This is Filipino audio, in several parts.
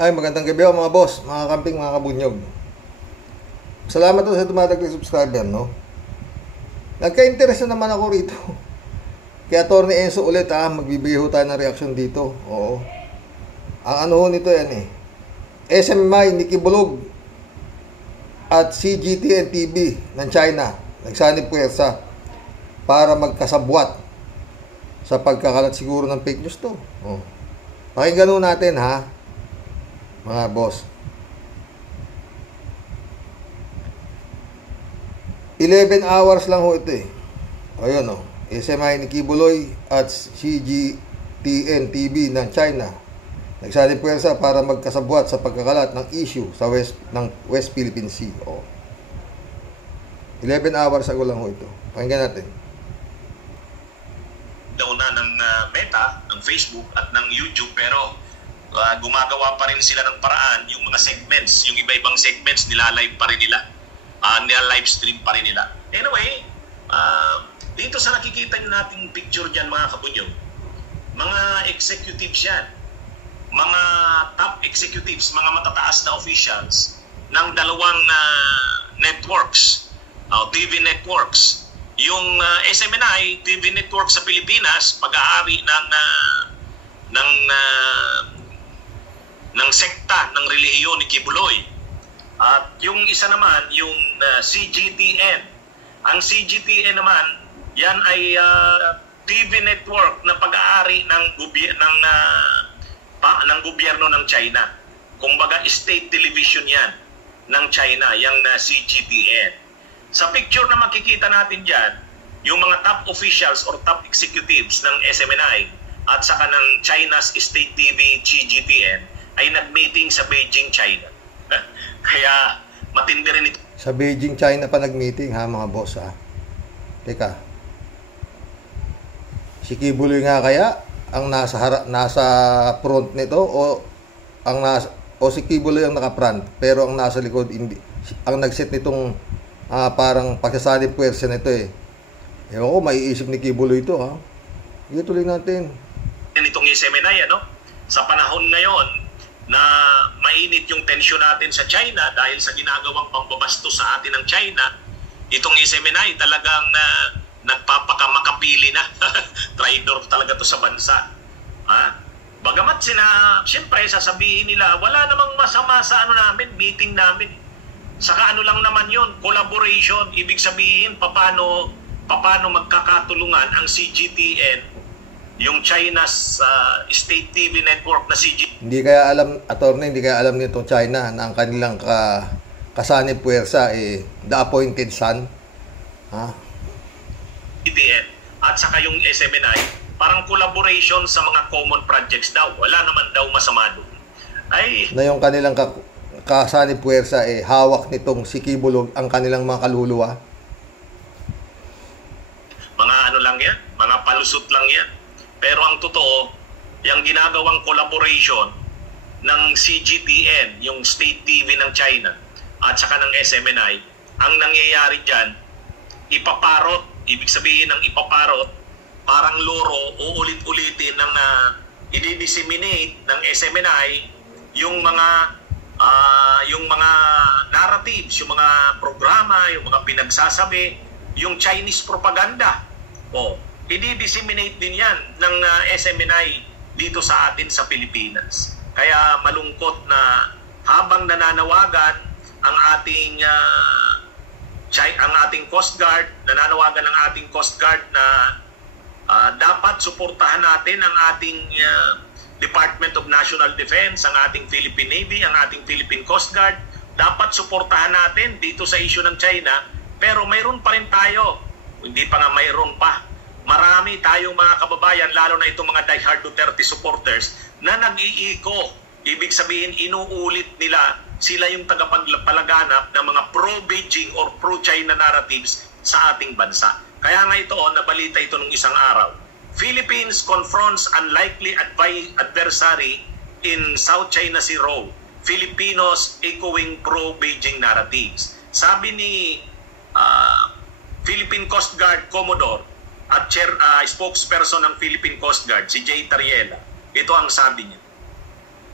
Ay, magandang gabi mga boss, mga kamping, mga kabunyog. Salamat po sa tumatagli subscriber, no? Nagka-interest na naman ako rito. Kaya Atty. Enzo ulit, magbibigay ho tayo ng reaksyon dito. Oo. Ang ano ho nito yan eh. SMI, Nikki Bulog at CGTN TV ng China nagsanib puwersa para magkasabwat sa pagkakalat siguro ng fake news to. Oh. Pakinggan ho natin ha, mga boss. 11 hours lang ho ito eh. Ayun o. SMI Nikki Buloy at CGTN TV ng China nagsanib puwersa para magkasabwat sa pagkakalat ng issue sa West Philippine Sea. O. 11 hours ago lang ho ito. Pakinggan natin. Daw na ng Meta, ng Facebook at ng YouTube, pero gumagawa pa rin sila ng paraan. Yung mga segments, yung iba-ibang segments, nilalive pa rin nila. Nila-live stream pa rin nila. Anyway, dito sa nakikita nyo nating picture dyan mga kabunyo, mga executives yan, mga top executives, mga matataas na officials ng dalawang networks, TV networks. Yung SMNI TV network sa Pilipinas, pag-aari ng sekta ng relihiyon ni Kibuloy. At yung isa naman, yung CGTN. Ang CGTN naman, yan ay TV network na pag-aari ng gobyerno ng China. Kumbaga, state television yan ng China, yung CGTN. Sa picture na makikita natin dyan, yung mga top officials or top executives ng SMNI at saka ng China's State TV, CGTN, ay nag-meeting sa Beijing, China. Kaya matindi rin ito. Sa Beijing, China pa nag-meeting ha mga boss ha. Teka. Si Kibuloy nga kaya ang nasa front nito o si Kibuloy ang naka-front pero ang nasa likod hindi. Ang nag-set nitong parang pagsasanib puwersa nito eh. Ewan ko, maiisip ni Kibuloy ito ha. Ituloy natin. Itong SMNI, ano? Sa panahon ngayon na mainit yung tensyon natin sa China dahil sa ginagawang pambabasto sa atin ng China, itong SMNI talagang nagpapakamakapili na. Traidor talaga to sa bansa. Bagamat siyempre sasabihin nila, wala namang masama sa namin, meeting namin. Saka lang naman yun, collaboration. Ibig sabihin, paano magkakatulungan ang CGTN, yung China's state TV network na CGTN. Hindi kaya alam nitong China na ang kanilang kasanib puwersa the appointed son. CGTN at saka yung SMNI, parang collaboration sa mga common projects daw. Wala naman daw masama doon. Na yung kanilang kasanib puwersa hawak nitong si Kibuloy ang kanilang mga kaluluwa. Mga lang yan, mga palusot lang yan. Pero ang totoo, yung ginagawang collaboration ng CGTN, yung state TV ng China, at saka ng SMNI, ang nangyayari dyan, ipaparot, ibig sabihin ng ipaparot, parang loro, uulit-ulitin ng i-disseminate ng SMNI yung mga narratives, yung mga programa, yung mga pinagsasabi, yung Chinese propaganda. I-disseminate din yan ng SMNI dito sa atin sa Pilipinas. Kaya malungkot na habang nananawagan ang ating Coast Guard, nananawagan ng ating Coast Guard na dapat suportahan natin ang ating Department of National Defense, ang ating Philippine Navy, ang ating Philippine Coast Guard. Dapat suportahan natin dito sa issue ng China, pero mayroon pa rin tayo. Hindi pa nga mayroon pa. Marami tayong mga kababayan, lalo na itong mga diehard Duterte supporters, na nag-iiko. Ibig sabihin, inuulit nila sila yung tagapagpalaganap ng mga pro-Beijing or pro-China narratives sa ating bansa. Kaya nga ito, nabalita ito nung isang araw. Philippines confronts unlikely adversary in South China Sea Row. Filipinos echoing pro-Beijing narratives. Sabi ni Philippine Coast Guard Commodore at spokesperson ng Philippine Coast Guard, si Jay Tariela, ito ang sabi niya.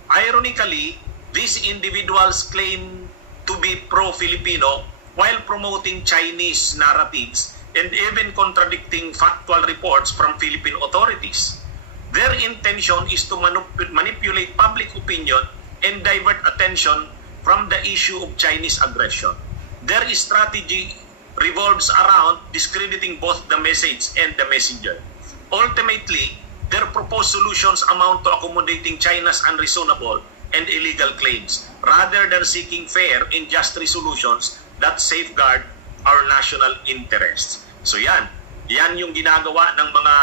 Ironically, these individuals claim to be pro-Filipino while promoting Chinese narratives and even contradicting factual reports from Philippine authorities. Their intention is to manipulate public opinion and divert attention from the issue of Chinese aggression. Their strategy revolves around discrediting both the message and the messenger. Ultimately, their proposed solutions amount to accommodating China's unreasonable and illegal claims rather than seeking fair and just resolutions that safeguard our national interests. So yan yung ginagawa ng mga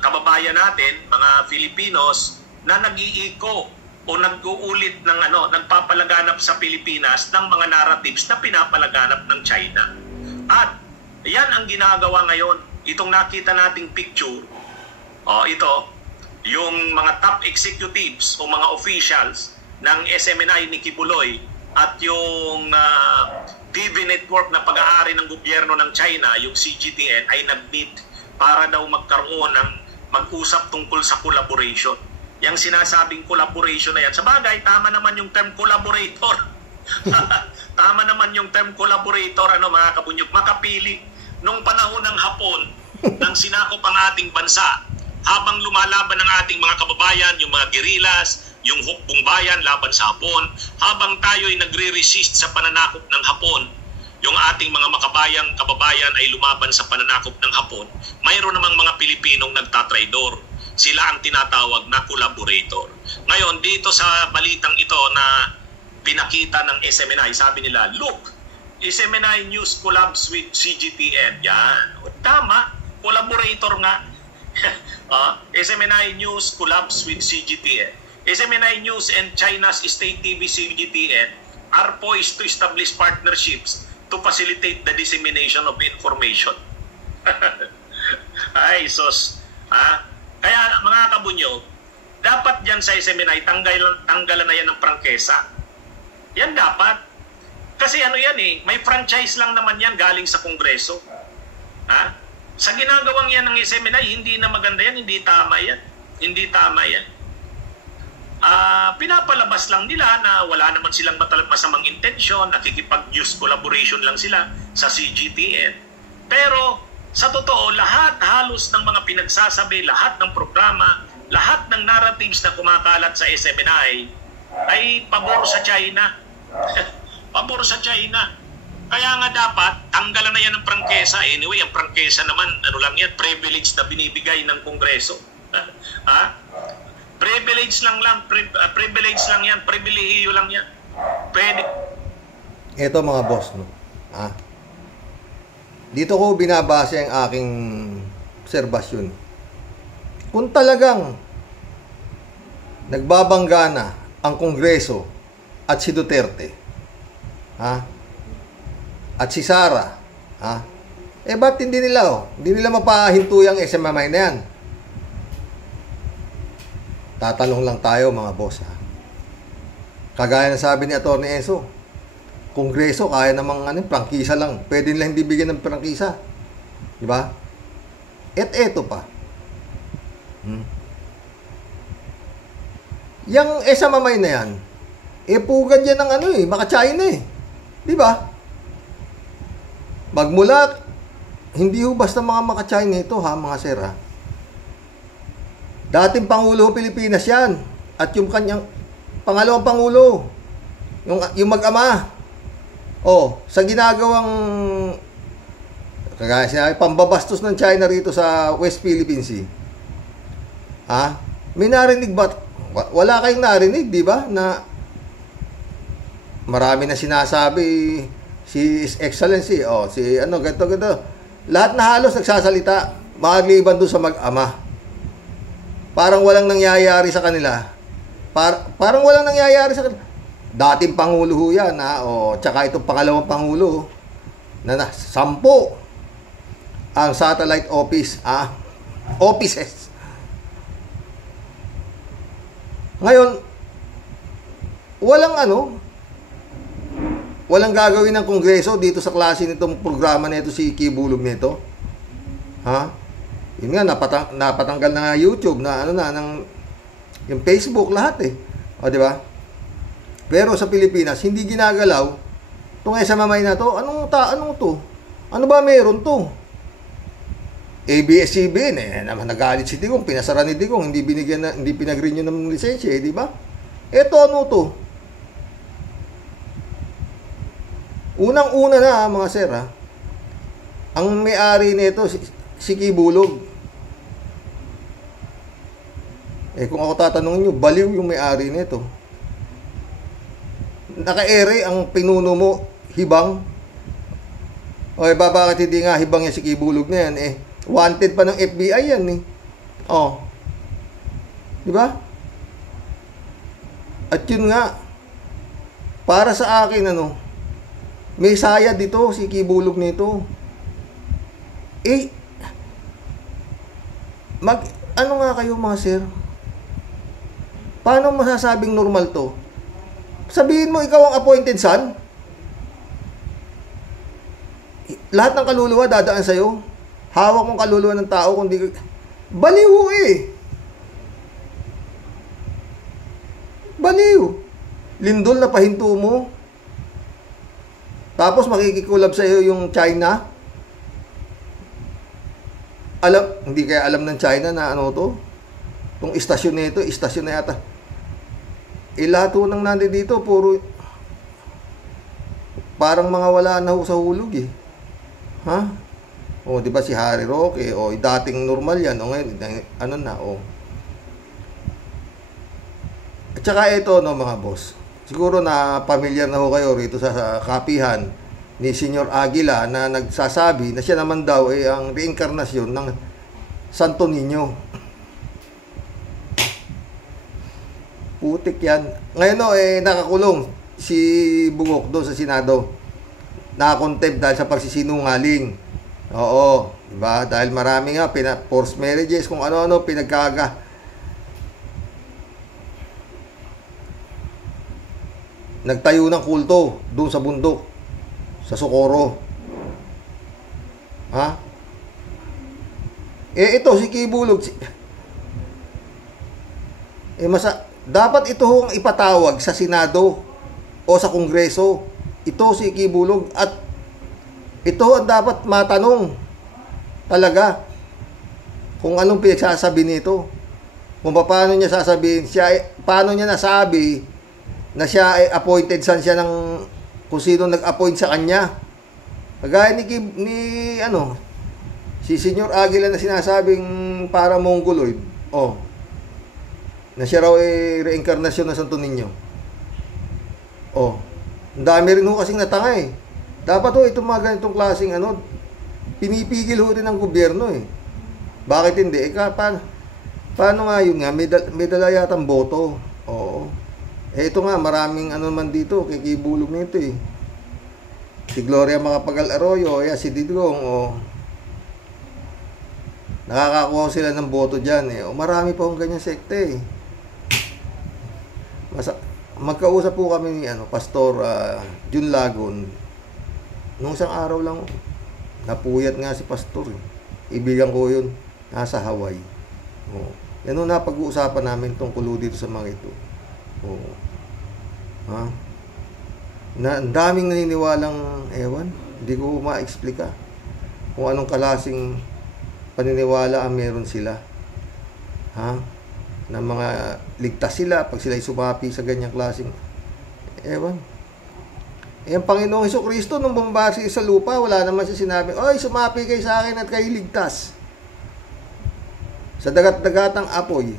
kababayan natin, mga Filipinos na nag-iiko o nag-uulit ng nagpapalaganap sa Pilipinas ng mga narratives na pinapalaganap ng China. At yan ang ginagawa ngayon. Itong nakita nating picture, ito, yung mga top executives o mga officials ng SMNI ni Kibuloy at yung TV network na pag-aari ng gobyerno ng China, yung CGTN, ay nag-meet para daw magkaroon ng mag-usap tungkol sa collaboration. Yung sinasabing collaboration na yan, sa bagay, tama naman yung term collaborator. Tama naman yung term collaborator, mga kabunyog, makapili. Nung panahon ng Hapon, nang sinakop ang ating bansa, habang lumalaban ng ating mga kababayan, yung mga guerrillas, yung hukbong bayan laban sa Hapon, habang tayo ay nagre-resist sa pananakop ng Hapon, yung ating mga makabayang kababayan ay lumaban sa pananakop ng Hapon, mayroon namang mga Pilipinong nagtatraidor. Sila ang tinatawag na collaborator. Ngayon, dito sa balitang ito na pinakita ng SMNI, sabi nila, look, SMNI News collabs with CGTN. Yan. O, tama, collaborator nga. SMNI News collabs with CGTN. SMNI News and China's State TV CGTN are poised to establish partnerships to facilitate the dissemination of information. Ay, sos. Kaya mga kabunyog, dapat dyan sa SMNI, tanggalan na yan ng prangkesa. Yan dapat. Kasi may franchise lang naman yan galing sa Kongreso. Sa ginagawang yan ng SMNI, hindi na maganda yan, hindi tama yan. Hindi tama yan. Pinapalabas lang nila na wala naman silang masamang intensyon, nakikipag-news collaboration lang sila sa CGTN. Pero sa totoo, halos ng mga pinagsasabi, lahat ng programa, lahat ng narratives na kumakalat sa SMNI ay pabor sa China. Pabor sa China. Kaya nga dapat, tanggalan na yan ng prangkesa. Anyway, ang prangkesa naman, lang yan, privilege na binibigay ng Kongreso. Privilege lang yan, pribilehiyo lang yan. Pwede. Ito mga boss, no? Dito ko binabase ang aking obserbasyon. Kung talagang nagbabangga na ang Kongreso at si Duterte, at si Sara, ba't hindi nila mapahinto yung SMNI na yan? Tatanong lang tayo mga boss, Kagaya na sabi ni Atty. Enzo, Kongreso kaya namang prangkisa lang, pwede nila hindi bigyan ng prangkisa, di ba? Eto pa, yung SMNI na yan, pugad yan ng maka-China di ba? Magmula, hindi basta mga maka-China ito mga sir Dating Pangulo Pilipinas yan. At yung kanyang pangalawang Pangulo, yung mag-ama. Sa ginagawang kagaya sinabi, pambabastos ng China rito sa West Philippine Sea. May narinig ba? Wala kayong narinig, di ba? Na marami na sinasabi si His Excellency, ganito. Lahat na halos nagsasalita, maliban doon sa mag-ama. Parang walang nangyayari sa kanila. Parang walang nangyayari sa kanila. Dating Pangulo ho yan, tsaka itong pangalawang Pangulo, na 10 ang satellite office, offices. Ngayon, walang gagawin ng Kongreso dito sa klase nitong programa nito si Kibulog nito. Yun nga, napatanggal na YouTube na ng yung Facebook lahat O, di ba? Pero sa Pilipinas, hindi ginagalaw. Itong SMMI na to, anong to? Ano ba meron to? ABS-CBN, naman nagalit si Digong, pinasara ni Digong, hindi pinag-renew ng lisensya, di ba? Ito ano to? Unang-una na mga sir, ang may-ari nito si Kibulog. Kung ako tatanungin nyo, baliw yung may-ari nito. Naka-ere ang pinuno mo, hibang. Bakit hindi nga hibang yan si Kibulog na yan? Wanted pa ng FBI yan di ba? At yun nga, para sa akin may saya dito si Kibulog nito. Ano nga kayo mga sir? Paano masasabing normal to? Sabihin mo ikaw ang appointed son? Lahat ng kaluluwa dadaan sa'yo. Hawak mong kaluluwa ng tao kung di ka... Baliw Baliw. Lindol na pahinto mo. Tapos makikikulab sa'yo yung China. Hindi kaya alam ng China na ano to? Itong istasyon na ito, istasyon na yata. Lahat nang nandito, puro... Parang mga wala na sa hulog di ba si Harry Roque, dating normal yan, ngayon, At saka ito, mga boss, siguro na pamilyar na ho kayo rito sa kapihan ni Senyor Aguila na nagsasabi na siya naman daw ang reinkarnasyon ng Santo Niño. Putik yan. Ngayon nakakulong si Bungok doon sa Senado. Nakakontempt dahil sa pagsisinungaling. Oo, diba? Dahil marami nga forced marriages, kung ano-ano pinagkaga. Nagtayo ng kulto doon sa bundok, sa Socorro. Ito si Kibulog. Dapat ito hong ipatawag sa Senado o sa Kongreso. Ito si Kibulog at ito ang dapat matanong talaga kung anong pinagsasabi nito. Kung paano niya sasabihin, paano niya nasabi na siya ay appointed son siya ng kung sino nag-appoint sa kanya. Kagaya si Senyor Aguila na sinasabing para Mongoloid. Na siya raw reinkarnasyon ng Santo Niño. Ang dami rin kasing natanga Dapat itong mga ganitong klaseng pinipigil rin ng gobyerno Bakit hindi? Paano nga yun nga? May dala yatang boto. Ito nga, maraming man dito, kay Kibulog nito Si Gloria Macapagal Arroyo, si Digong, nakakakuha sila ng boto dyan marami pa akong ganyan sekte Magkausap po kami ni Pastor Jun Lagon. Nung isang araw lang, napuyat nga si Pastor. Ibigan ko yun, nasa Hawaii. Yan nung napag-uusapan namin tungkol dito sa mga ito. Ang daming naniniwalang, hindi ko ma-explika kung anong klaseng paniniwala ang meron sila. Na mga ligtas sila pag sila'y sumapi sa ganyang klaseng ang Panginoong Hesukristo nung bumabasi sa lupa, wala naman siya sinabi, sumapi kayo sa akin at kayo ligtas sa dagat-dagatang apoy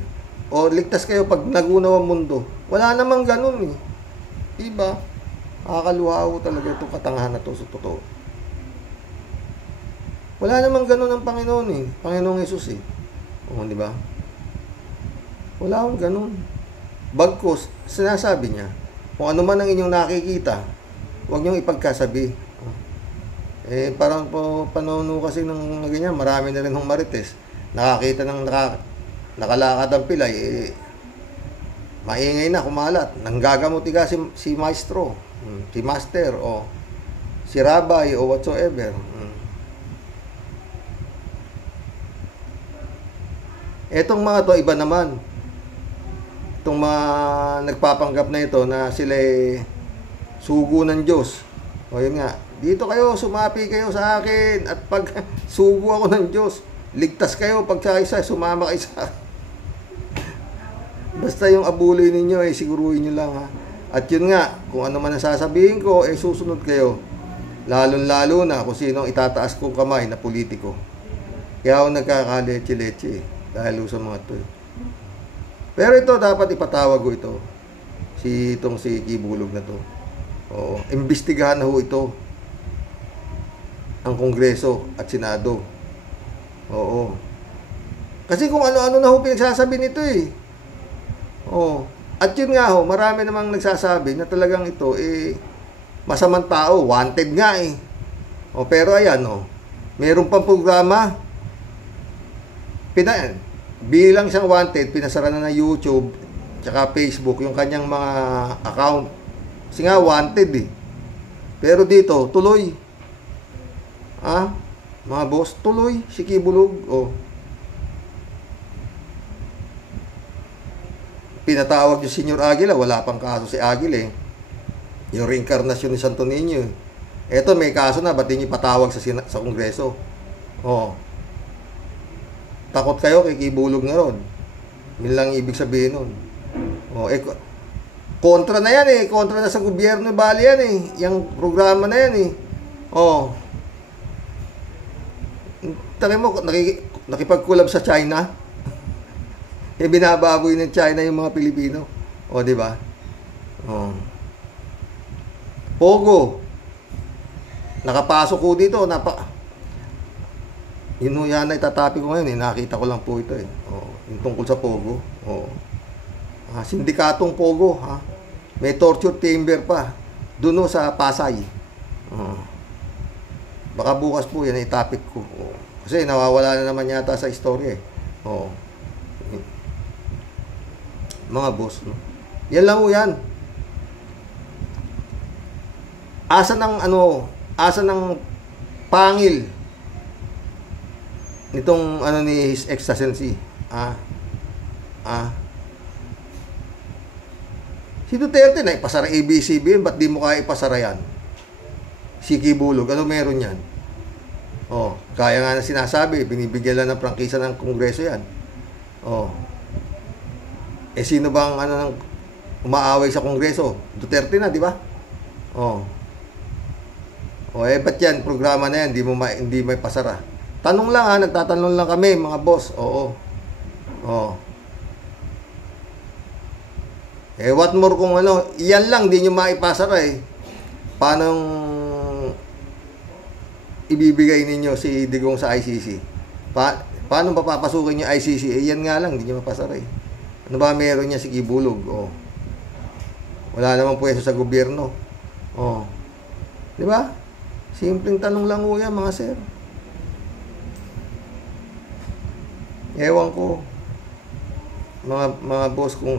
o ligtas kayo pag nagunaw ang mundo. Wala namang ganun diba? Nakakaluha ko talaga itong katangahan na to sa totoo. Wala namang ganun ang Panginoon Panginoong Jesus diba? Wala akong ganun. Bagkus, sinasabi niya, kung ano man ang inyong nakikita, huwag niyong ipagkasabi. Parang po panahon kasi ng ganyan, marami na rin hong marites. Nakakita ng nakalakad ang pilay, maingay na, kumalat. Nanggagamot si maestro, si master, o si rabbi, o whatsoever. Etong mga to, iba naman. itong mga nagpapanggap na ito na sila sugo ng Diyos. O yun nga, dito kayo, sumapi kayo sa akin at pag sugo ako ng Diyos, ligtas kayo pag sa sumama kayo sa akin. Basta yung abuloy ninyo, siguruhin nyo lang ha. At yun nga, kung ano man ang sasabihin ko, susunod kayo. Lalo na kung sinong itataas kong kamay na politiko. Kaya ako nagkakaleche-leche dahil sa mga to. Pero ito, dapat ipatawag ko ito. Si Kibulog na to. Oo, imbestigahan na ho ito ang Kongreso at Senado. Oo. Kasi kung ano-ano na ho pinagsasabi nito Oo. At yun nga ho, marami namang nagsasabi na talagang ito masamang tao, wanted nga pero ayan meron pang programa. Bilang siyang wanted, pinasara na YouTube tsaka Facebook yung kanyang mga account. Kasi nga wanted Pero dito, tuloy. Mga boss, tuloy si Kibulog. Pinatawag yung Senyor Aguila, wala pang kaso si Aguila Yung reincarnation ni Santo Niño. Eto may kaso na, ba't hindi patawag sa Kongreso? Takot kayo kay Kibulog na ron. Yun lang ibig sabihin nun. Kontra na yan kontra na sa gobyerno bali yan yung programa na yan Taki mo, nakipag-collab sa China. Binababoy ng China yung mga Pilipino. Di ba? Pogo. Nakapasok ko dito, yun yan ay tatapi ko ngayon nakita ko lang po ito yung tungkol sa Pogo. Sindikatong Pogo may torture chamber pa doon sa Pasay. Baka bukas po yan ay topic ko kasi nawawala na naman yata sa istorya mga boss yan lang yan. Asa ng pangil nitong ni His Excellency si Duterte na ipasara ABCBN, ba't di mo kaya ipasara yan? Si Kibulog, ano meron yan? Kaya nga na sinasabi, binibigyan lang ng prangkisa ng Kongreso yan. Sino bang nang umaaway sa Kongreso? Duterte na, di ba? Ba't yan, programa na yan, hindi may pasara. Tanong lang nagtatanong lang kami, mga boss. What more kung iyan lang, di nyo maipasara Paano ibibigay ninyo si Digong sa ICC? Paano papapasukin yung ICC? Yan nga lang, di nyo mapasara Ano ba meron niya si Kibulog? Wala namang pwesto sa gobyerno. Di ba? Simpleng tanong lang yan, mga sir. Ewan ko. Mga boss kung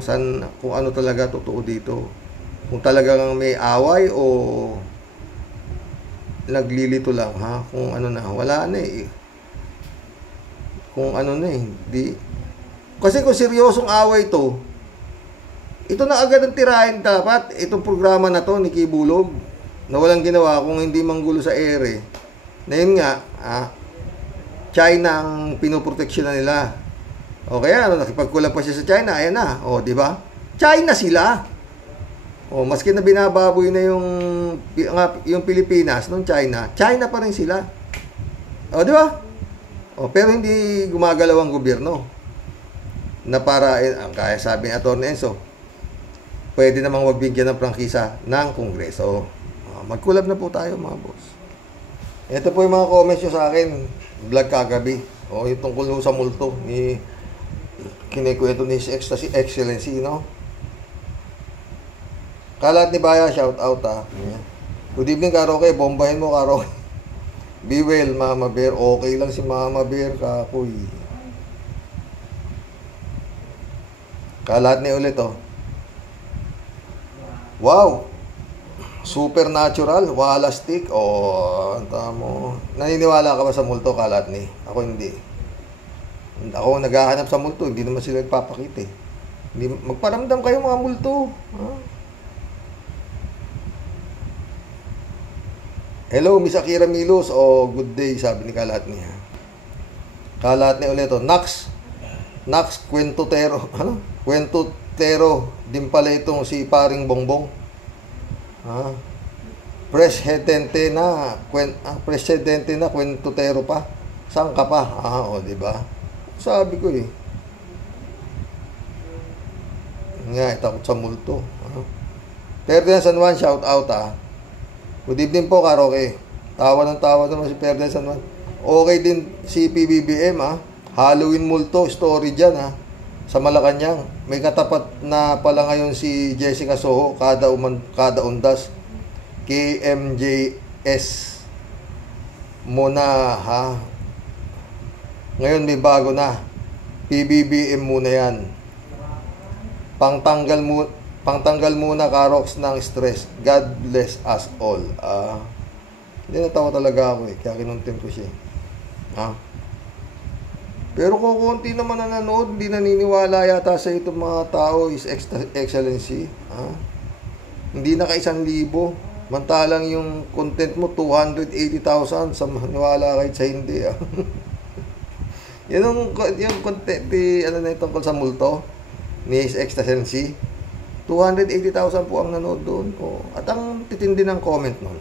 ano talaga totoo dito. Kung talagang may away o naglilito lang kung wala na kung di. Kasi kung seryosong away ito na agad ang tirahin dapat itong programa na to ni Kibulog na walang ginawa kung hindi manggulo sa ere. Na yun nga China ang pinoproteksyonan nila. Kaya nakipagkulab pa siya sa China, ayan na. Di ba? China sila. Maski na binababoy na yung Pilipinas nung China pa rin sila. Di ba? Pero hindi gumagalaw ang gobyerno. Na para kaya sabi ni Atty. Enzo, pwede namang wag bigyan ng prangkisa ng Kongreso. Magkulab na po tayo, mga boss. Ito po yung mga comments nyo sa akin, vlog kagabi. Yung tungkol sa multo ni kinikwento ni His Excellency, Kalat ni Baya, shout out Good evening, Karoke. Bombahin mo, Karoke. Be well, Mama Bear. Okay lang si Mama Bear, kakoy. Kalat ni ulit, Wow! Supernatural, wala stick. Tamo. Naniniwala ka ba sa multo, Kalat ni? Ako hindi. Ako naghahanap sa multo, hindi naman sila nagpapakita Hindi, magparamdam kayo mga multo. Hello, Miss Akira Milos. Good day, sabi ni Kalatni. Kalatni ulit. Nax, Kwentotero. Ano? Kwentotero. Din pala itong si Paring Bongbong. Presidente na. Presidente na, Kwentotero pa. Saan ka pa? Diba? Sabi ko nga, takot sa multo. Ferdinand San Juan, shout out Good evening po, Karoke. Tawa naman si Ferdinand San Juan. Okay din si PBBM Halloween multo story dyan sa Malacanang. May katapat na pala ngayon si Jessica Soho, kada undas. KMJS muna Ngayon may bago na. PBBM muna yan. Pangtanggal muna, Karoks, ng stress. God bless us all. Hindi natawa talaga ako kaya kinontent ko siya. Pero kukunti naman na nanood, hindi naniniwala yata sa itong mga tao, His Excellency. Hindi na ka 1,000. Mantalang yung content mo, 280,000. Sa maniwala kahit sa hindi. Yung content, tungkol sa multo ni His Excellency, 280,000 po ang nanood doon. At ang titindi ng comment nun.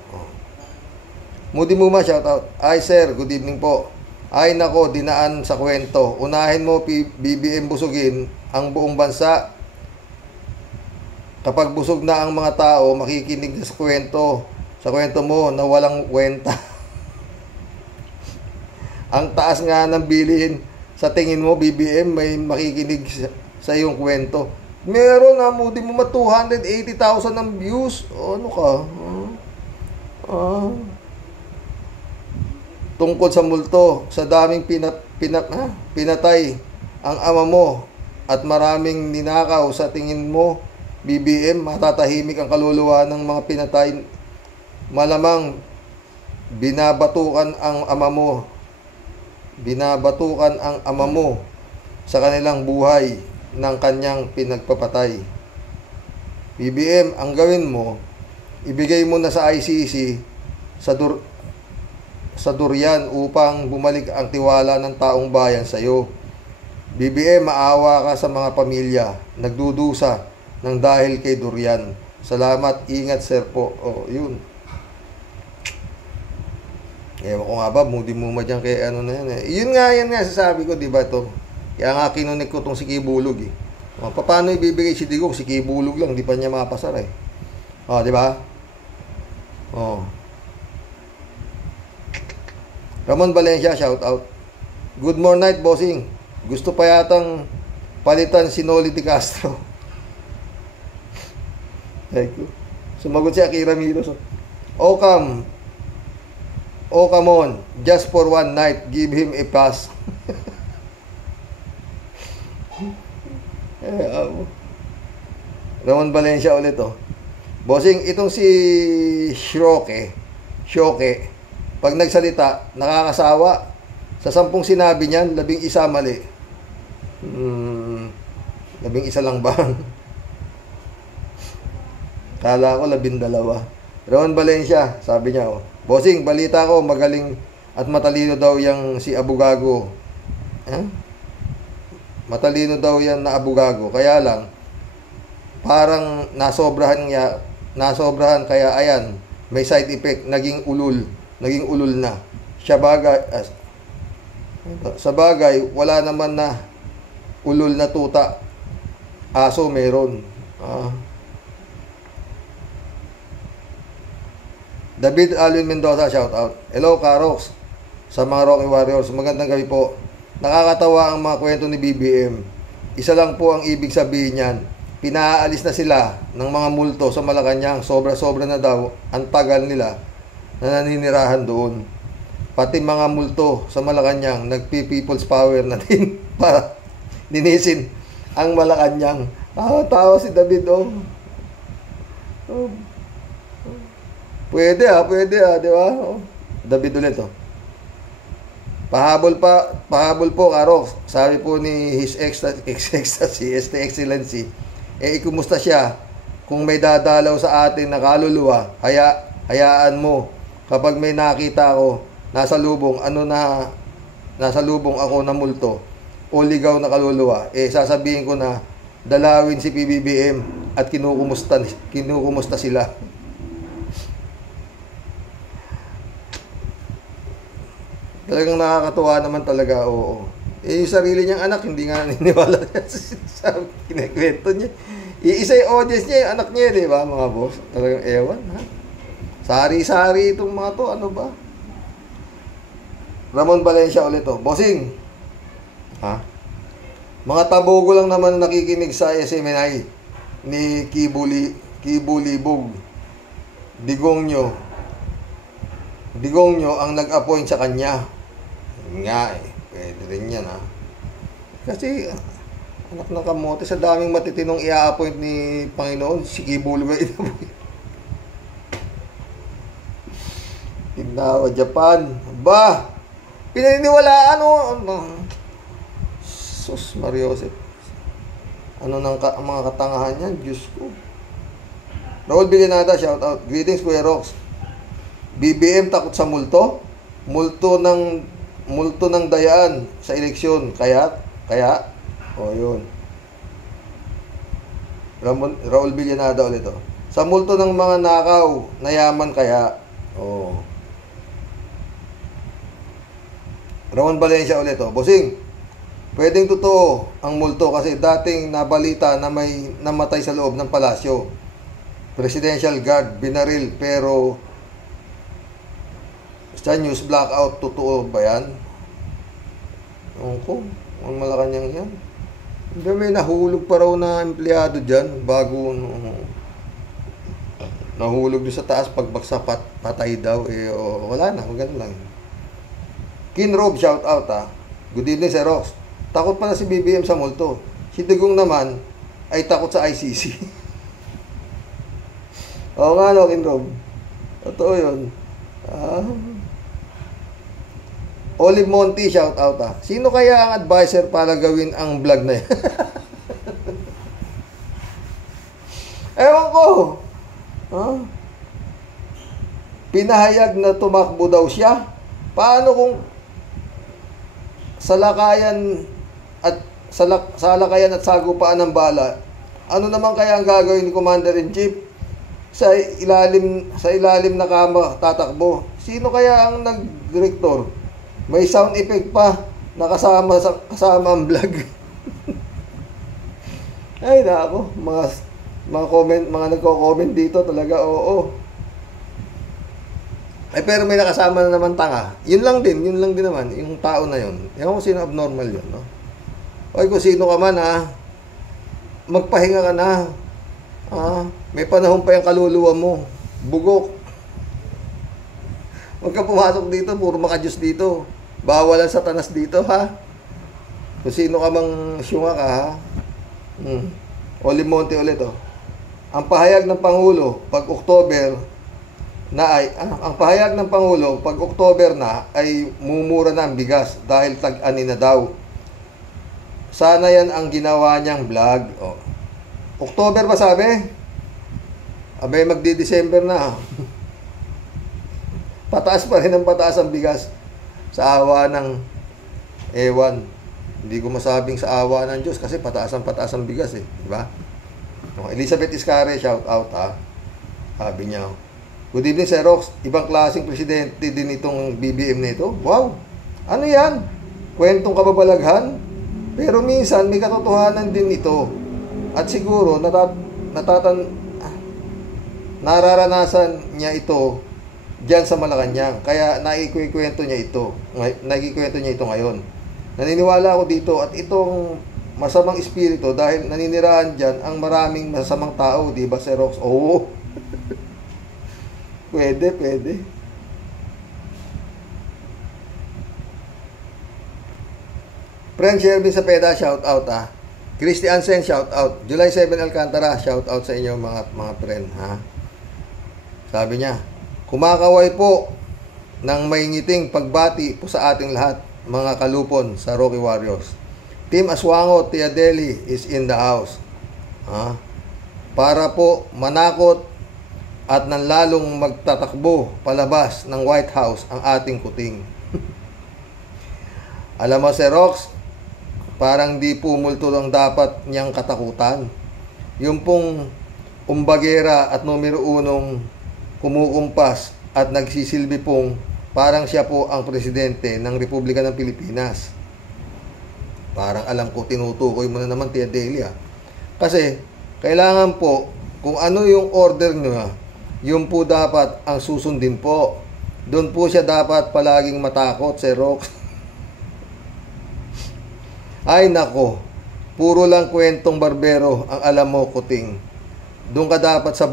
Moody Muma, shoutout. Ay sir, good evening po. Ay nako, dinaan sa kwento. Unahin mo, BBM busugin ang buong bansa. Kapag busog na ang mga tao, makikinig na sa kwento mo na walang kwenta. Ang taas nga ng bilihin. Sa tingin mo, BBM, may makikinig sa iyong kwento. Meron Moody mo 280,000 ng views. Ano ka? Tungkol sa multo, sa daming pinatay ang ama mo at maraming ninakaw, sa tingin mo, BBM, matatahimik ang kaluluwa ng mga pinatay. Malamang binabatukan ang ama mo sa kanilang buhay ng kanyang pinagpapatay. BBM, ang gawin mo, ibigay mo na sa ICC sa durian upang bumalik ang tiwala ng taong bayan sa iyo. BBM, maawa ka sa mga pamilya nagdudusa ng dahil kay durian. Salamat, ingat sir po. Yun. Ewan ko nga ba, Moody Muma dyan kay ano na yan Yun nga, sasabi ko, diba ito? Kaya nga kinunik ko itong si Kibulog paano ibibigay si Digong? Si Kibulog lang, di pa niya mapasar diba? Ramon Valencia, shout out. Good morning night, bossing. Gusto pa yatang palitan si Noli Di Castro. Sumagot si Akira Milos. Come on, just for one night, give him a pass. Ramon Valencia ulit Bossing, itong si Shoke, pag nagsalita, nakakasawa. Sa 10 sinabi niyan, 11 mali. 11 lang ba? Kala ko 12. Ramon Valencia, sabi niya Bossing, balita ko, magaling at matalino daw yang si Abugago. Matalino daw yan na Abugago. Kaya lang, parang nasobrahan kaya ayan, may side effect, naging ulul na. Sa bagay, wala naman na ulul na tuta. Aso meron. David Alvin Mendoza, shout out. Hello, Karoks. Sa mga Rocky Warriors, magandang gabi po. Nakakatawa ang mga kwento ni BBM. Isa lang po ang ibig sabihin niyan. Pinaalis na sila ng mga multo sa Malacanang. Sobra-sobra na daw ang tagal nila na naninirahan doon. Pati mga multo sa Malacanang, nagpi-people's power na din para linisin ang Malacanang. Tawa si David Pwede di ba? David ulit Pahabol po, Karo. Sabi po ni His Excellency, ST Excellency, kumusta siya? Kung may dadalaw sa atin na kaluluwa, hayaan mo. Kapag may nakita ako, nasa lubong ako na multo, o ligaw na kaluluwa, sasabihin ko na, dalawin si PBBM at kinukumusta sila. Talagang nakakatuwa naman talaga, oo. Yung sarili niyang anak, hindi nga naniniwala sa kinikwento niya. Iisa yung audience niya, yung anak niya, di ba, mga boss? Talagang ewan, ha? Sari-sari itong mga to, ano ba? Ramon Valencia ulit, oh. Bossing! Ha? Mga tabogo lang naman nakikinig sa SMNI ni Kibulibog. Digong nyo ang nag-appoint sa kanya. Nga pwede rin yan, ha. Kasi anak ng kamote, sa daming matitinong i-appoint ni Panginoon, si Kibuli ba ito? Tignawa, Japan. Ba, pinaniniwalaan, Sus Mariosep. Ano nang mga katangahan yan, Diyos ko. Raul Villanada, shout out. Greetings, Kuya Rox. BBM takot sa multo? Multo ng dayaan sa eleksyon. Kaya? Yun. Raul Villanada ulit, oh. Sa multo ng mga nakaw, nayaman kaya? Ramon Valencia ulit, oh. Bossing, pwedeng totoo ang multo kasi dating nabalita na may namatay sa loob ng palasyo. Presidential guard, binaril, pero sa news blackout, totoo ba yan? Ang Malacanang yan. Hindi, may nahulog pa raw na empleyado dyan bago nahulog doon sa taas, pagbagsak patay daw. Wala na, ganun lang. Kinrob, shout out, ha. Good evening, Sir Rox. Takot pala si BBM sa multo. Si Digong naman ay takot sa ICC. Oo nga, no, Kinrob. Totoo yun. Olive Monty, shout out, ha. Sino kaya ang advisor para gawin ang vlog na yan? Ewan ko. Pinahayag na tumakbo daw siya. Paano kung salakayan at sagupaan ng bala? Ano naman kaya ang gagawin ni Commander-in-Chief? Sa ilalim na kama tatakbo. Sino kaya ang nag-director? May sound effect pa na kasama ang vlog. Ay nako, mga nagko-comment dito talaga, oo. Ay pero may nakasama na naman tanga. Yun lang din naman, yung tao na yun. Ewan ko sino abnormal yun, no? Oy, kung sino ka man, ha, magpahinga ka na. May panahon pa yung kaluluwa mo. Bugok. Huwag ka pumasok dito, puro maka-Diyos dito. Bawalan Satanas dito, ha? Kung sino ka mang syunga ka, ha? Olive Monte ulit, oh. Ang pahayag ng Pangulo pag October na ay mumura na ang bigas dahil tag-ani na daw. Sana yan ang ginawa niyang vlog. Oh. October ba sabi? Abay, magdi-December na. Pataas pa rin ang pataas ang bigas. Sa awa ng ewan. Hindi ko masabing sa awa ng Diyos kasi pataas ang bigas, eh. Diba? Elizabeth Iscare, shout out, ha. Sabi niya, good evening, Sir Rox. Ibang klaseng presidente din itong BBM nito. Wow! Ano yan? Kwentong kababalaghan? Pero minsan may katotohanan din ito. At siguro nararanasan niya ito diyan sa Malacanang. Kaya nakikwento niya ito ngayon. Naniniwala ako dito at itong masamang espiritu dahil naninirahan diyan ang maraming masamang tao, di ba, Sir Rox? Oo. Pwede. Friend Shelby Sapeda, shout out, ha. Christy Ansen, shout out. July 7 Alcantara, shout out sa inyo mga friend, ha. Sabi niya, kumakaway po ng may ngiting pagbati po sa ating lahat. mga kalupon sa Rocky Warriors. Team Aswango Tiadeli is in the house. Para po manakot at nanlalong magtatakbo palabas ng White House ang ating kuting. Alam mo, Sir Rox, parang di po multo ang dapat niyang katakutan. Yung pong umbagera at numero unong kumukumpas at nagsisilbi pong parang siya po ang presidente ng Republika ng Pilipinas. Parang alam ko, tinutukoy mo na naman, Tia Delia. Kasi, kailangan po, kung ano yung order nyo, yun po dapat ang susundin po. Doon po siya dapat palaging matakot, Sir Rox. Ay nako, puro lang kwentong barbero ang alam mo, kuting. Doon ka dapat sa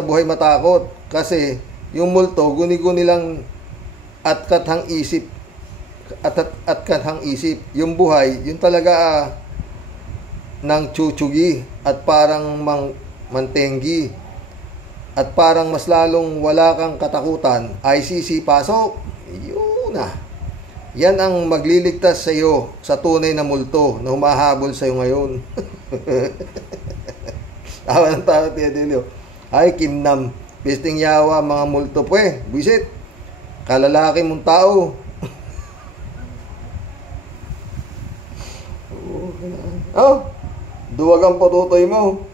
buhay matakot. Kasi, yung multo, guni-guni lang at kathang isip. At kathang isip. Yung buhay, yun talaga ng chuchugi at parang mantenggi. At parang mas lalong wala kang katakutan, ICC pasok. Yun na. Yan ang magliligtas sa iyo sa tunay na multo na humahabol sa iyo ngayon. Tawa ng tawa, Tia Delio. Ay, Kimnam. Pisting yawa, mga multo po eh. Bisit. Kalalaki mong tao. Duwag ang patutoy mo.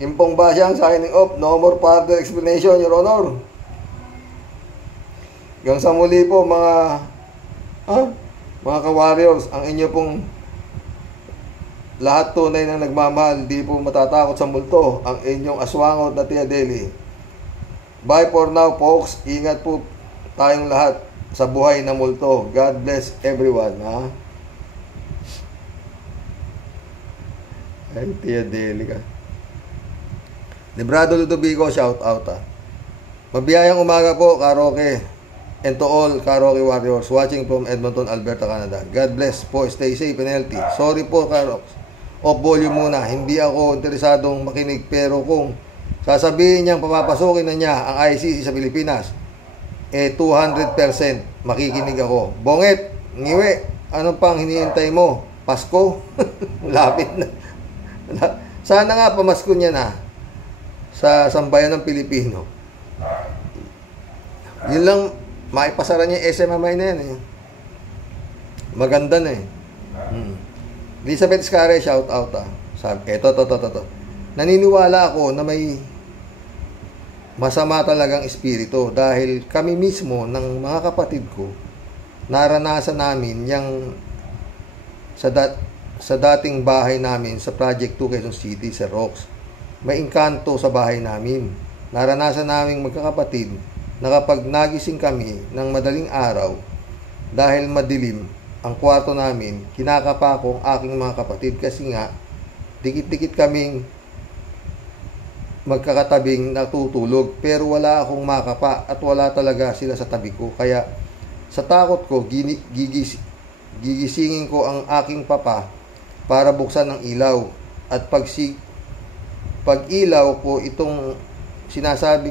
Impong basyang signing off. No more further explanation, Your Honor. Hanggang sa muli po, mga ka-warriors, ang inyo pong lahat tunay na nagmamahal, di po matatakot sa multo, ang inyong aswangot na Tia Deli. Bye for now, folks. Ingat po tayong lahat sa buhay na multo. God bless everyone. Ay, Tia Deli ka. Librado Ludovico, shout out. Mabiyayang umaga po, Karoke. And to all Karoke Warriors watching from Edmonton, Alberta, Canada. God bless po. Stay safe and healthy. Sorry po, Karoks. Off volume muna. Hindi ako interesadong makinig. Pero kung sasabihin niyang papapasukin na niya ang ICC sa Pilipinas, 200% makikinig ako. Bonget, ngiwe, ano pang hinihintay mo? Pasko? Lapit na. Sana nga pamasko niya na sa sambayan ng Pilipino. Yun lang, maipasara niya SMMI na yan eh. Maganda na eh. Elizabeth Scare, shout out Sabi, to. Naniniwala ako na may masama talagang espiritu dahil kami mismo ng mga kapatid ko naranasan namin yung sa dating bahay namin sa Project 2 Quezon City sa Rox. May engkanto sa bahay namin. Naranasan namin magkakapatid na kapag nagising kami ng madaling araw dahil madilim ang kwarto namin, kinakapa ko ang aking mga kapatid kasi nga dikit-dikit kaming magkakatabing natutulog pero wala akong makapa at wala talaga sila sa tabi ko. Kaya sa takot ko, gigisingin ko ang aking papa para buksan ng ilaw. At pag ilaw ko itong sinasabi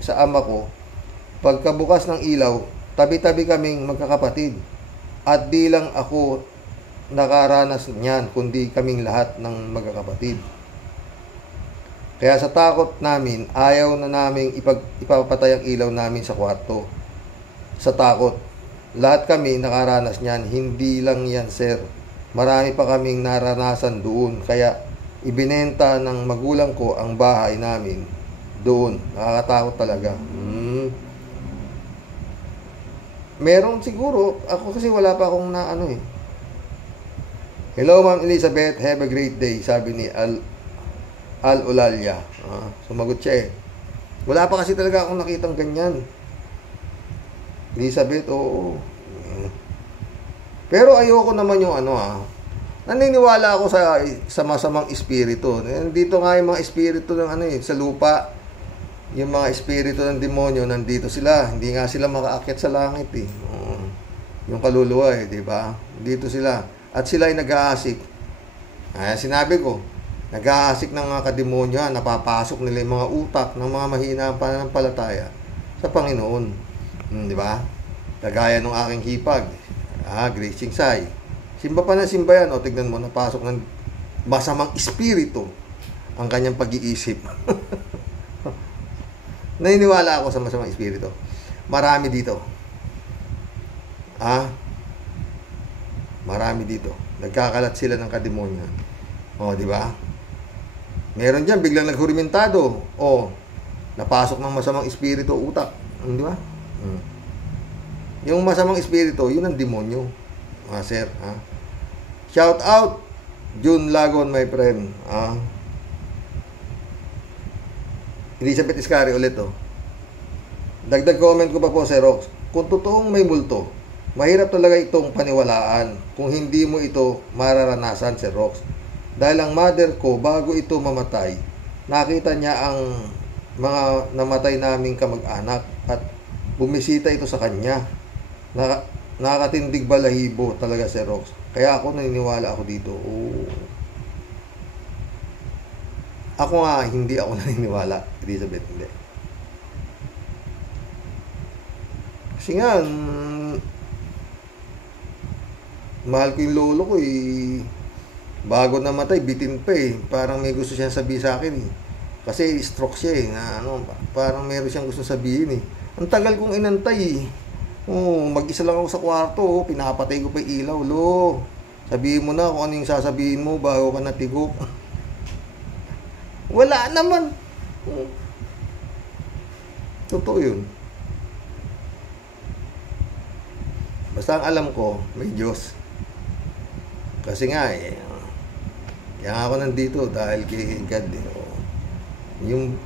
sa ama ko, pagkabukas ng ilaw, tabi-tabi kaming magkakapatid. At di lang ako nakaranas niyan, kundi kaming lahat ng magkakapatid. Kaya sa takot namin, ayaw na naming ipapatay ang ilaw namin sa kwarto. Sa takot. Lahat kami nakaranas niyan. Hindi lang yan, sir. Marami pa kaming naranasan doon. Kaya ibinenta ng magulang ko ang bahay namin doon. Nakakatakot talaga. Meron siguro. Ako kasi wala pa akong Hello, Ma'am Elizabeth. Have a great day. Sabi ni Al-Ulalia. Sumagot siya eh. Wala pa kasi talaga akong nakitang ganyan. Elizabeth, oo. Pero ayoko naman yung naniniwala ako sa masamang espiritu. Nandito nga yung mga espiritu ng sa lupa. Yung mga espiritu ng demonyo, nandito sila. Hindi nga sila makaakyat sa langit eh. Yung kaluluwa eh, di ba? Dito sila. At sila ay nag-aasik. Sinabi ko, nag-aasik ng mga kademonyo, napapasok nila yung mga utak ng mga mahina pananampalataya sa Panginoon. Di ba? Kagaya ng aking hipag. Grace Chingsay. Simba pa na simba yan. O, tignan mo, napasok ng masamang espiritu ang kanyang pag-iisip. Naniniwala ako sa masamang espiritu. Marami dito. Marami dito. Nagkakalat sila ng kademonyo. O, di ba? Meron dyan, biglang naghurimentado. O, napasok ng masamang espiritu utak. Di ba? Yung masamang espiritu, yun ang demonyo. Sir, shout out, June Lagon, my friend. Elizabeth Iscari ulit, Dagdag comment ko pa po, Sir Rox. Kung totoong may multo, mahirap talaga itong paniwalaan kung hindi mo ito mararanasan, Sir Rox. Dahil ang mother ko, bago ito mamatay, nakita niya ang mga namatay naming kamag-anak at bumisita ito sa kanya. Nakakatindig balahibo talaga, Sir Rox. Kaya ako naniniwala ako dito. Ako nga, hindi ako naniniwala, Elizabeth, hindi. Kasi nga, mahal ko yung lolo ko bago namatay, bitin pa Parang may gusto siyang sabihin sa akin Kasi stroke siya na parang meron siyang gusto sabihin Ang tagal kong inantay mag-isa lang ako sa kwarto, pinapatay ko pa yung ilaw, lo. Sabihin mo na kung ano yung sasabihin mo bago ka natigok. Wala naman. Totoo yun. Basta ang alam ko, may Diyos. Kasi nga kaya ako nandito dahil kay God Yung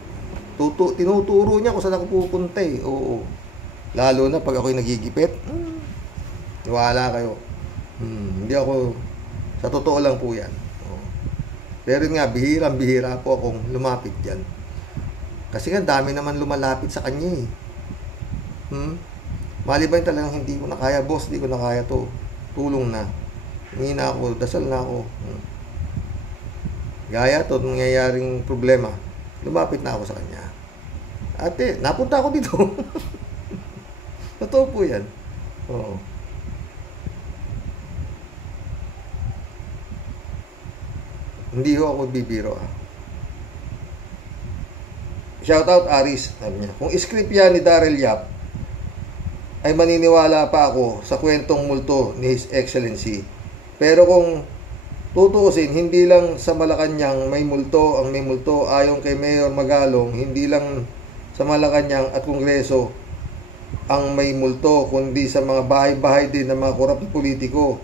tinuturo niya kung saan ako pupunta Oo. Lalo na pag ako'y nagigipit. Niwala kayo. Hindi ako, sa totoo lang po yan. Pero nga, bihirang-bihira po akong lumapit dyan. Kasi nga, dami naman lumalapit sa kanya Malibay talagang hindi ko na kaya, boss, hindi ko na kaya to. Tulong na. Hingi na ako, dasal na ako. Gaya to, nangyayaring problema. Lumapit na ako sa kanya. Ate, napunta ako dito. Totoo po yan. Oo. Hindi ho ako bibiro Shout out Aris, sabi niya. Kung script yan ni Daryl Yap, ay maniniwala pa ako sa kwentong multo ni His Excellency. Pero kung tutuusin, hindi lang sa Malacanang may multo ang may multo. Ayon kay Mayor Magalong, hindi lang sa Malacanang at Kongreso ang may multo, kundi sa mga bahay-bahay din ng mga korap politiko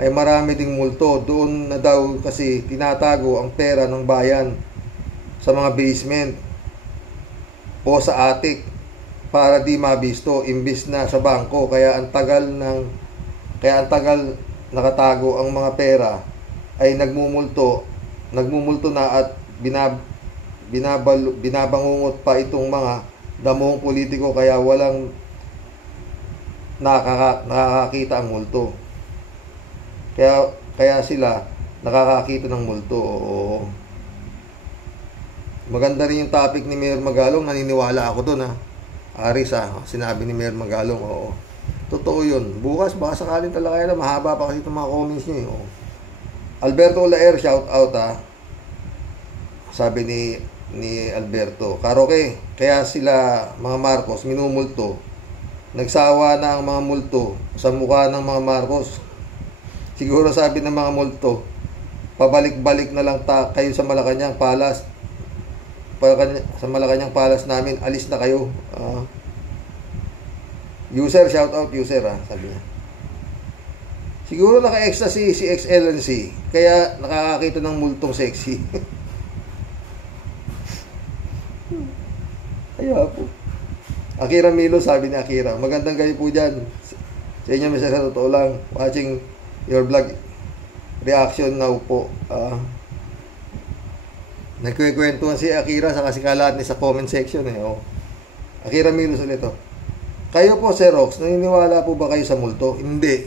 ay marami ding multo. Doon na daw kasi tinatago ang pera ng bayan sa mga basement o sa attic para di mabisto imbis na sa bangko. Kaya ang tagal nakatago ang mga pera ay nagmumulto na at binabangungot pa itong mga damong politiko, kaya walang nakakakita ang multo. Kaya sila nakakakita ng multo. Maganda rin yung topic ni Mayor Magalong. Naniniwala ako doon Aris sinabi ni Mayor Magalong. Totoo yun. Bukas baka sakaling talaga yan. Mahaba pa kasi itong mga comments nyo Alberto Olaer, shout out Sabi ni Alberto, Karoke, kaya sila mga Marcos minumulto. Nagsawa na ang mga multo sa mukha ng mga Marcos. Siguro sabi ng mga multo, pabalik-balik na lang kayo sa Malacanang Palace. Sa Malacanang Palace namin, alis na kayo. User, shout out user sabi niya. Siguro naka-ecstasy si XLNC, kaya nakakakita ng multong sexy. Kaya po. Akira Milo, sabi ni Akira, magandang gabi po dyan. Sa inyo, Mr. Sa totoo lang, watching your vlog reaction now po. Nagkikwentuhan si Akira sa kasikalat ni sa comment section Akira Milo ulit Kayo po, Sir Rox, naniniwala po ba kayo sa multo? Hindi.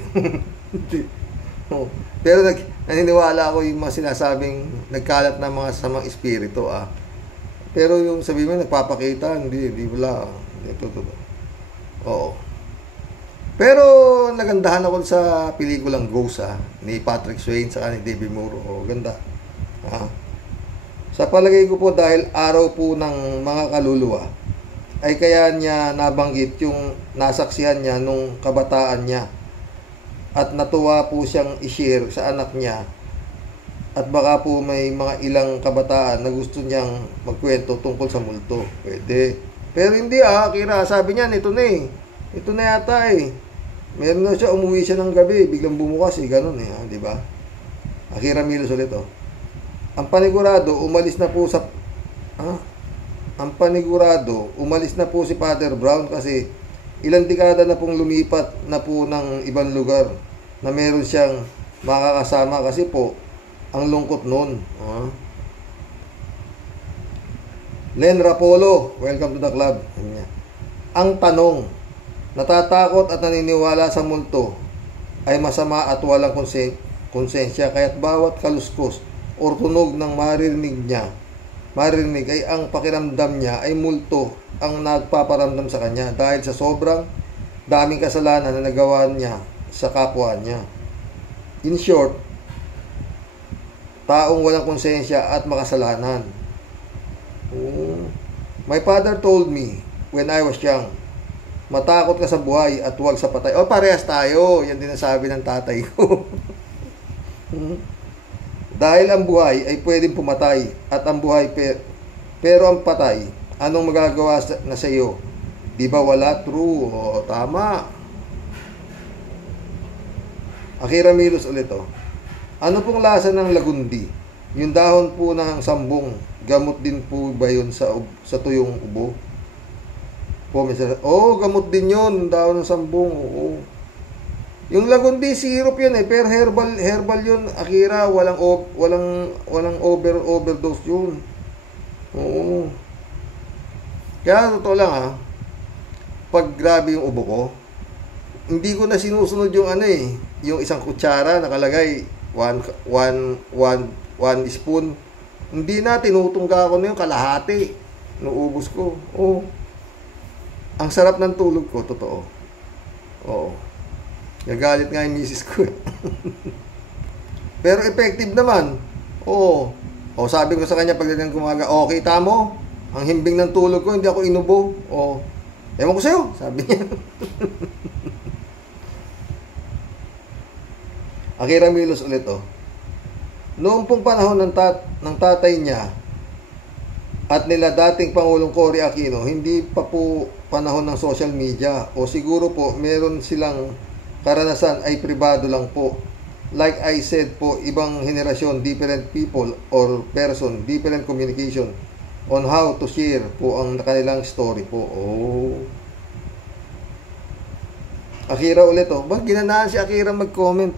Pero naniniwala ako yung mga sinasabing nagkalat na mga samang espiritu Pero yung sabi mo nagpapakita, hindi wala. Ito. Oo. Pero nagandahan ako sa pelikulang Ghost ni Patrick Swayze sa ni Demi Moore. Ganda. Sa palagay ko po dahil araw po ng mga kaluluwa ay kaya niya nabanggit yung nasaksihan niya nung kabataan niya at natuwa po siyang i-share sa anak niya at baka po may mga ilang kabataan na gusto niyang magkwento tungkol sa multo. Pwede. Pero hindi Akira, sabi niya ito na ito na yata meron na siya, umuwi siya ng gabi, biglang bumukas ganun di ba? Akira Milos ulit Ang panigurado, umalis na po si Father Brown kasi ilang dekada na pong lumipat na po ng ibang lugar na meron siyang makakasama kasi po ang lungkot nun. Len Rapolo, welcome to the club. Ang tanong, natatakot at naniniwala sa multo ay masama at walang konsensya kaya't bawat kaluskos o tunog ng marinig ay ang pakiramdam niya ay multo ang nagpaparamdam sa kanya dahil sa sobrang daming kasalanan na nagawa niya sa kapwa niya. In short, taong walang konsensya at makasalanan. My father told me when I was young, matakot ka sa buhay at huwag sa patay. Parehas tayo. Yan din ang sabi ng tatay ko. Dahil ang buhay ay pwedeng pumatay at ang buhay pero ang patay, anong magagawa na sa iyo? Di ba wala? True. Tama. Akira Milos ulit Ano pong lasa ng lagundi? Yung dahon po ng sambong, gamot din po ba yun sa tuyong ubo? Gamot din yun, dahon ng sambong. Yung lagundi syrup yan pero herbal yun, Akira, walang overdose yun. Kaya totoo lang pag grabe yung ubo ko, hindi ko na sinusunod yung yung isang kutsara nakalagay 1 spoon. Hindi na, tinutungga ko na yung kalahati. Nuubos ko. Ang sarap ng tulog ko, totoo. Nagalit nga yung misis ko. Pero effective naman. Sabi ko sa kanya pagdating kumaga, kita mo? Ang himbing ng tulog ko, hindi ako inubo. Ewan ko sa'yo, sabi niya. Akira Milos ulit Noong pong panahon ng tatay niya at nila dating Pangulong Cory Aquino, hindi pa po panahon ng social media o siguro po meron silang karanasan ay pribado lang po. Like I said po, ibang henerasyon, different people or person, different communication on how to share po ang kanilang story po. Akira ulit Bakit ginanahan si Akira mag-comment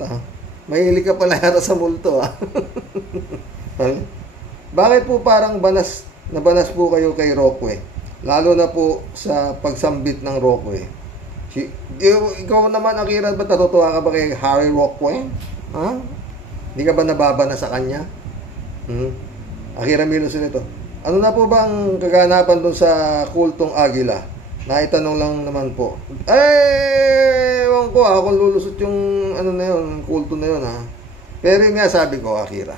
Mahilig ka pala yata sa multo Bakit po parang banas po kayo kay Rockway? Lalo na po sa pagsambit ng Rockway. Ikaw naman, Akira, ba't natutuwa ka ba kay Harry Rockway? Hindi ka ba nababana sa kanya? Akira Milos nito. Ano na po ba ang kaganapan dun sa kultong Agila? Naitanong lang naman po. Ewan ko kung lulusot yung kulto na yun Pero yun nga sabi ko, Akira,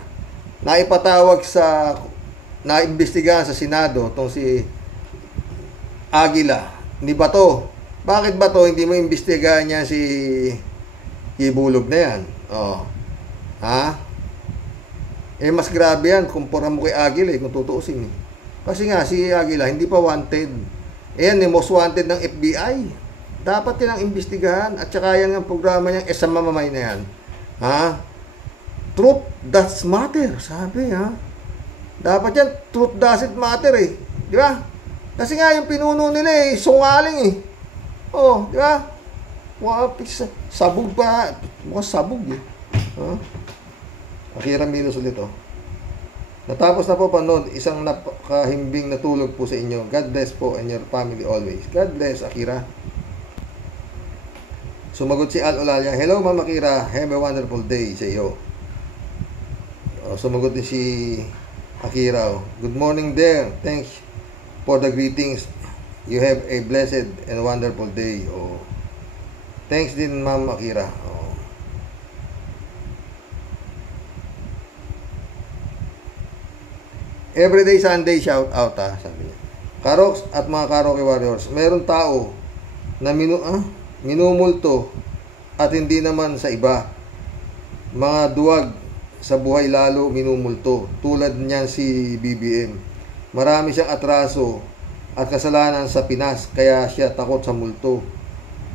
naimbestigahan sa Senado tong si Agila ni Bato. Bakit Bato hindi mo imbestigahan niya si Ibulog na yan? Mas grabe yan kumpara mo kay Agila kung tutuusin Kasi nga si Agila hindi pa wanted. Most wanted ng FBI. Dapat yan ang imbestigahan. At saka yan ang programa niyang sa mamamay na yan. Truth does matter, sabi Dapat yan, truth doesn't matter Di ba? Kasi nga yung pinuno nila sungaling di ba? Sabog pa. Mukhang sabog Akira Milos ulit Natapos na po panood, isang napakahimbing na tulog po sa inyo. God bless po and your family always. God bless, Akira. Sumagot si Al Olalia, hello Ma'am Akira, have a wonderful day sa iyo. Sumagot din si Akira, good morning there, thanks for the greetings. You have a blessed and wonderful day. Thanks din, Ma'am Akira. Oh. Everyday Sunday shout out sabi niya. Karoks at mga Karaoke Warriors, meron tao na minumulto at hindi naman sa iba. Mga duwag sa buhay lalo minumulto. Tulad niyan si BBM. Marami siyang atraso at kasalanan sa Pinas kaya siya takot sa multo.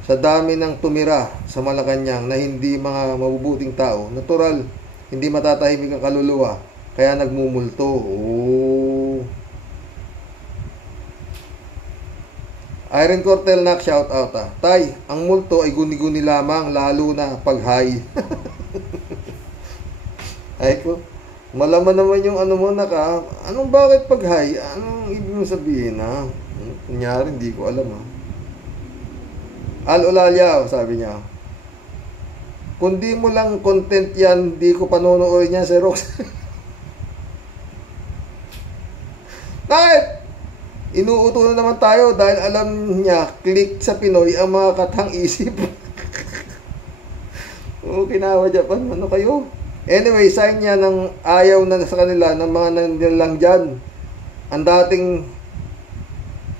Sa dami ng tumira sa Malacanang na hindi mga mabubuting tao, natural, hindi matatahimik ang kaluluwa, kaya nagmumulto. Oh. Irene Cortel nak shout out Tay, ang multo ay guni-guni lamang lalo na pag high. Ay ko, malaman naman yung ano mo naka, anong bakit pag high? Anong ibig mong sabihin Kunyari, hindi ko alam Al-Olalia, sabi niya. Kung di mo lang content yan, di ko panonood niya si Rox. Bakit? Inuuto na naman tayo dahil alam niya, click sa Pinoy ang mga katang isip. Kinawa Japan, ano kayo? Anyway, sign niya ng ayaw na sa kanila ng mga nandilang dyan. Ang dating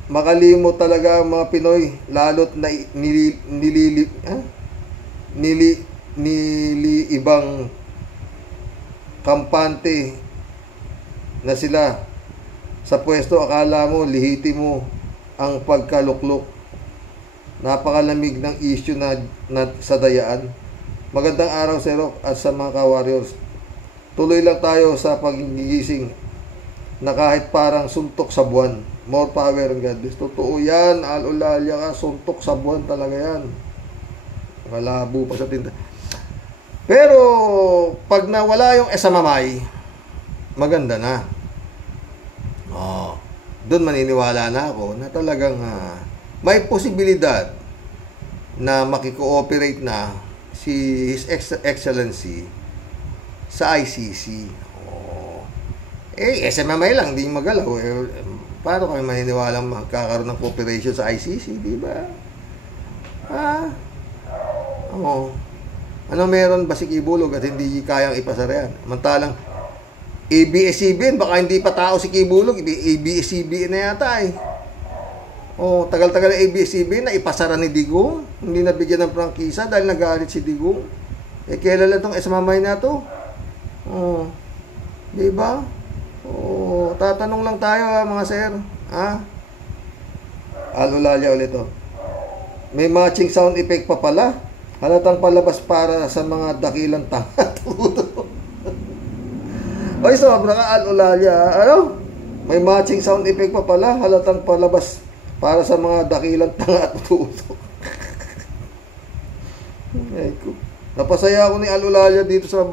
makalimot talaga ang mga Pinoy, lalo't na ibang kampante na sila sa pwesto. Akala mo lihiti mo ang pagkaluklok. Napakalamig ng issue na sa dayaan. Magandang araw sa Rock at sa mga ka-warriors. Tuloy lang tayo sa pagigising na kahit parang suntok sa buwan. More power and God bless. Totoo yan, Al-Olalia ka, suntok sa buwan talaga yan. Malabo pa sa tinda. Pero, pag nawala yung esamamay, maganda na. Doon maniniwala na ako na talagang may posibilidad na makikooperate na si His Excellency sa ICC. SMMI lang, hindi magalaw. Paano kami maniniwala magkakaroon ng cooperation sa ICC, di ba? Ano meron ba si Kibulog at hindi kayang ipasara yan? Mantalang ABS-CBN, baka hindi pa tao si Kibulog, ABS-CBN na yata tagal-tagal ng ABS-CBN na ipasara ni Digong, hindi nabigyan ng prangkisa dahil nagalit si Digong. Kailan lang itong esmamay na to? Di ba? Tatanong lang tayo mga sir. Al-Olalia ulit May matching sound effect pa pala. Halatang palabas para sa mga dakilang tanga. Oy, sobra ka Al-Olalia. May matching sound effect pa pala. Halatang palabas para sa mga dakilang tanga at tuto. Napasaya ako ni Al-Olalia dito sa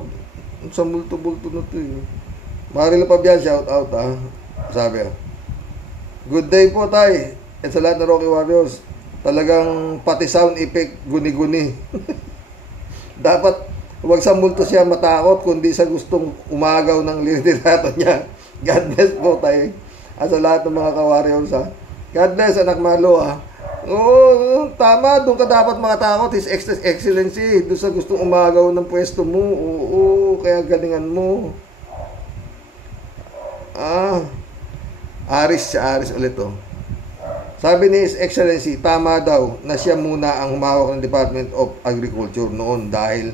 multo-bulto na to Marilo Pabian, shout out sabi good day po tay at sa lahat ng Rocky Warriors. Talagang pati sound effect guni-guni. Dapat huwag sa multo siya matakot kundi sa gustong umagaw ng liderato niya. God bless po tay at sa lahat ng mga ka-warriors God bless anak malo tama, doon ka dapat makatakot. His Excellency, doon sa gustong umagaw ng pwesto mo. Kaya galingan mo. Aris ulit Sabi ni His Excellency, tama daw na siya muna ang humawak ng Department of Agriculture noon dahil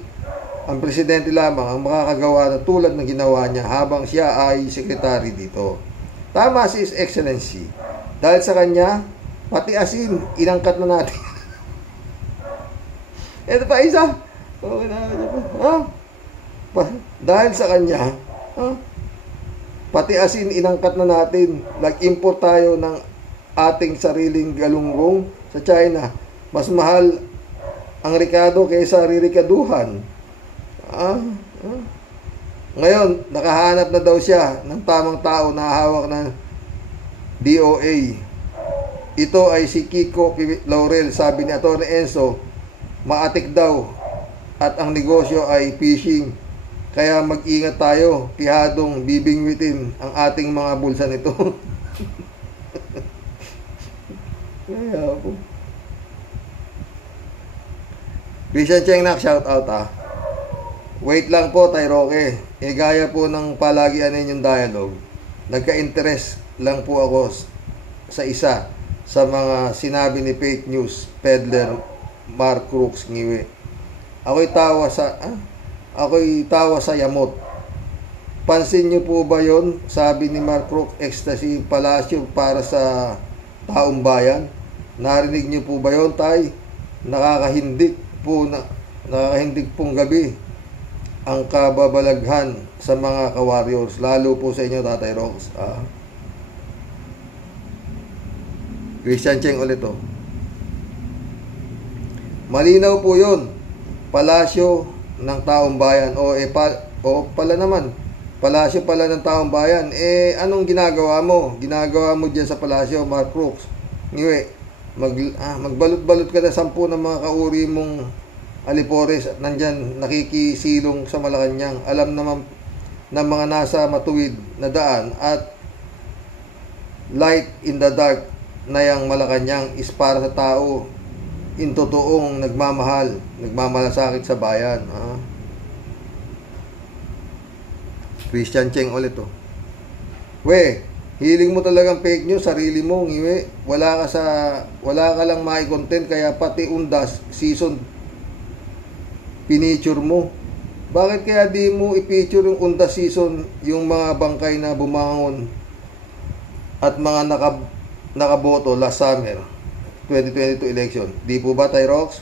ang presidente lamang ang makakagawa na tulad ng ginawa niya habang siya ay sekretary dito. Tama si His Excellency. Dahil sa kanya, pati asin, inangkat na natin. Ito pa isa. Dahil sa kanya, pati asin inangkat na natin. Nag-import tayo ng ating sariling galunggong sa China. Mas mahal ang rikado kaysa ririkaduhan. Ngayon, nakahanap na daw siya ng tamang tao na hawak ng DOA. Ito ay si Kiko Laurel. Sabi ni Atty. Enzo, maatik daw at ang negosyo ay fishing. Kaya mag-ingat tayo, pihadong bibingwitin ang ating mga bulsa nito. Christian Chengnak, shout out Wait lang po, Tay Roque. Gaya po ng palagian ninyong dialogue, nagka-interest lang po ako sa isa sa mga sinabi ni fake news peddler Mark Crooks Ngiwi. Ako'y tawa sa yamot. Pansin niyo po ba yon? Sabi ni Mark Crooks, ecstasy palasyo para sa taong bayan. Narinig niyo po ba yon, Tay? Nakakahindik pong gabi ang kababalaghan sa mga ka-warriors, lalo po sa inyo, Tatay Rox. Christian Cheng ulit malinaw po yun. Palasyo ng taong bayan. Pala naman. Palasyo pala ng taong bayan. Anong ginagawa mo? Ginagawa mo dyan sa palasyo, Mark Crooks. Anyway, magbalot-balot ka na 10 ng mga kauri mong alipores at nandyan nakikisilong sa Malacanang. Alam naman ng mga nasa matuwid na daan at light in the dark na yang Malacanang is para sa tao in totoong nagmamalasakit sa bayan. Christian Cheng ulit hiling mo talagang fake news, sarili mo, ngiwi. Wala ka lang mai-content, kaya pati undas season pinicture mo. Bakit kaya di mo i-picture yung undas season, yung mga bangkay na bumangon at mga nakaboto last summer 2022 election? Di po ba, Tay Rox?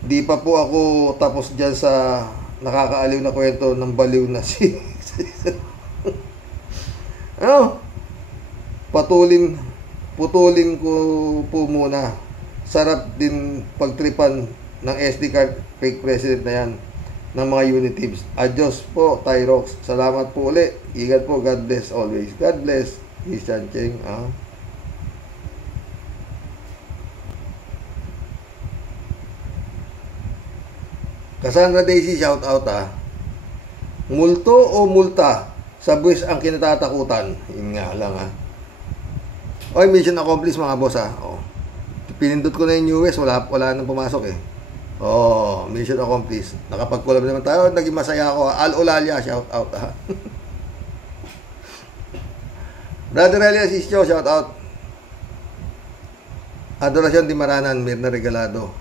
Di pa po ako tapos dyan sa nakakaaliw na kwento ng baliw na putulin ko po muna. Sarap din pagtripan ng SD card fake president na yan ng mga unit teams. Adios po, Tay Rox. Salamat po ulit. Ingat po. God bless always. God bless. Christian Cheng. Cassandra Daisy, shout out Multo o multa sa buwis ang kinatatakutan? Yun nga lang mission accomplished, mga boss pinindot ko na yung US, wala nang pumasok mission accomplished. Nakapag-collab naman tayo, naging masaya ako. Al Olalia, shout out Brother Elias Ischo, shout out. Adorasyon Di Maranan, Mirna Regalado.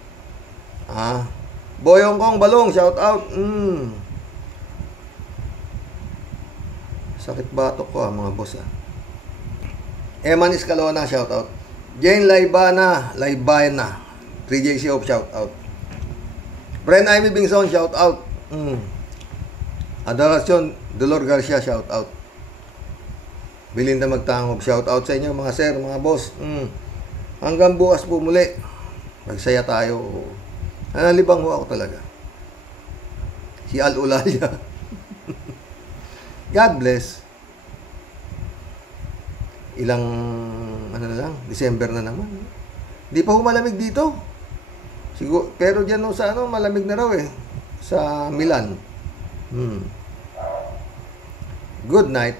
Boyong Kong Balong, shout out. Sakit batok ko mga boss Eman Escalona, shout out. Jane Laibana 3JC of shout out. Bren Amy Bingson, shout out. Adorasyon Dolor Garcia, shout out. Belinda Magtangob, shout out sa inyo mga sir, mga boss. Hanggang bukas po muli. Magsaya tayo. Nalibang ho ako talaga. Si Al Ulalia. God bless. Ilang December na naman. Di pa malamig dito. Siguro, pero diyan sa malamig na raw sa Milan. Good night.